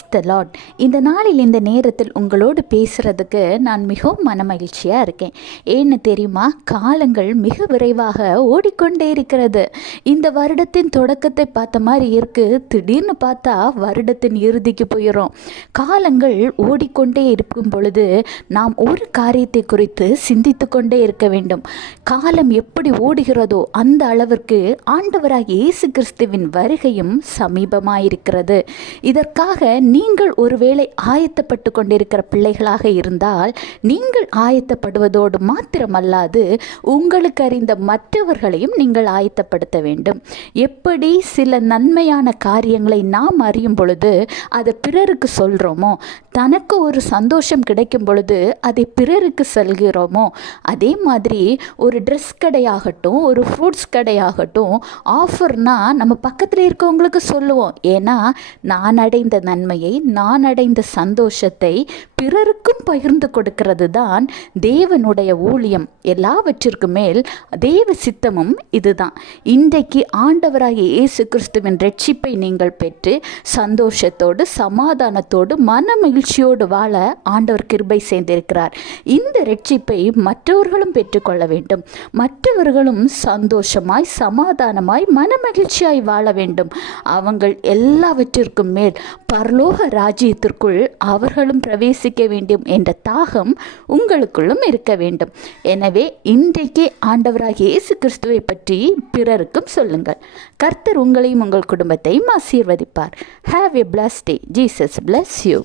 Praise the Lord. இந்த நாளில் இந்த நேரத்தில் உங்களோடு பேசுகிறதுக்கு நான் மிகவும் மனமகிழ்ச்சியாக இருக்கேன். ஏன்னு தெரியுமா, காலங்கள் மிக விரைவாக ஓடிக்கொண்டே இருக்கிறது. இந்த வருடத்தின் தொடக்கத்தை பார்த்த மாதிரி இருக்குது, திடீர்னு பார்த்தா வருடத்தின் இறுதிக்கு போயிடும். காலங்கள் ஓடிக்கொண்டே இருக்கும் பொழுது நாம் ஒரு காரியத்தை குறித்து சிந்தித்து கொண்டே இருக்க வேண்டும். காலம் எப்படி ஓடுகிறதோ அந்த அளவிற்கு ஆண்டவராகிய இயேசு கிறிஸ்துவின் வருகையும் சமீபமாயிருக்கிறது. இதற்காக நீங்கள் ஒருவேளை ஆயத்தப்பட்டு கொண்டிருக்கிற பிள்ளைகளாக இருந்தால் நீங்கள் ஆயத்தப்படுவதோடு மாத்திரமல்லாது உங்களுக்கு அறிந்த மற்றவர்களையும் நீங்கள் ஆயத்தப்படுத்த வேண்டும். எப்படி சில நன்மையான காரியங்களை நாம் அறியும் பொழுது அதை பிறருக்கு சொல்கிறோமோ, தனக்கு ஒரு சந்தோஷம் கிடைக்கும் பொழுது அதை பிறருக்கு சொல்கிறோமோ, அதே மாதிரி ஒரு ட்ரெஸ் கடையாகட்டும், ஒரு ஃப்ரூட்ஸ் கடையாகட்டும், ஆஃபர்னா நம்ம பக்கத்தில் இருக்கவங்களுக்கு சொல்லுவோம். ஏன்னா நான் அடைந்த நன்மையை, நான் அடைந்த சந்தோஷத்தை பிறருக்கும் பகிர்ந்து கொடுக்கிறது தான் தேவனுடைய ஊழியம். எல்லாவற்றிற்கும் மேல் தேவ சித்தமும் இதுதான். இன்றைக்கு ஆண்டவராகிய இயேசு கிறிஸ்துவின் ரட்சிப்பை நீங்கள் பெற்று சந்தோஷத்தோடு, சமாதானத்தோடு, மன மகிழ்ச்சியோடு வாழ ஆண்டவர் கிருபை செய்திருக்கிறார். இந்த ரட்சிப்பை மற்றவர்களும் பெற்றுக்கொள்ள வேண்டும். மற்றவர்களும் சந்தோஷமாய், சமாதானமாய், மன மகிழ்ச்சியாய் வாழ வேண்டும். அவங்கள் எல்லாவற்றிற்கும் மேல் பரலோக ராஜ்யத்திற்குள் அவர்களும் பிரவேசிக்க வேண்டும் என்ற தாகம் உங்களுக்குள்ளும் இருக்க வேண்டும். எனவே இன்றைக்கே ஆண்டவராகிய இயேசு கிறிஸ்துவை பற்றி பிறருக்கும் சொல்லுங்கள். கர்த்தர் உங்களையும் உங்கள் குடும்பத்தையும் ஆசீர்வதிப்பார். Have a blessed day. Jesus bless you.